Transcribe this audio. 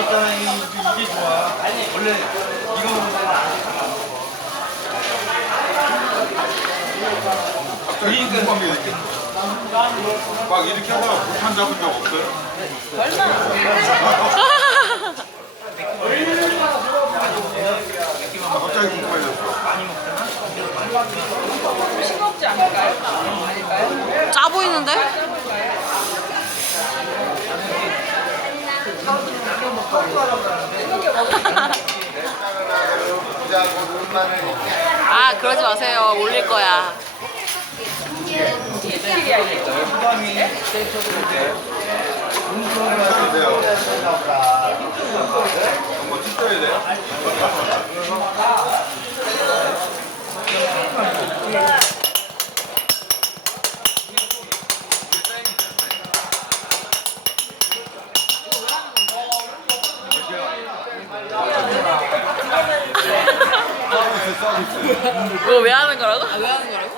있잖아. 이게 좋아. 원래 이거 먹으면 안 갑자기 궁금한 게 이렇게 막 이렇게 하다가 불판 잡은 적 없어요? 갑자기 궁금해졌어. 싱겁지 않을까요? 아닐까요? 짜 보이는데? 아 그러지 마세요. 올릴 거야. 칭찬이 돼요. 뭐 칭찬이 돼요? 이거 왜 하는 거라고? 왜 하는 거라고?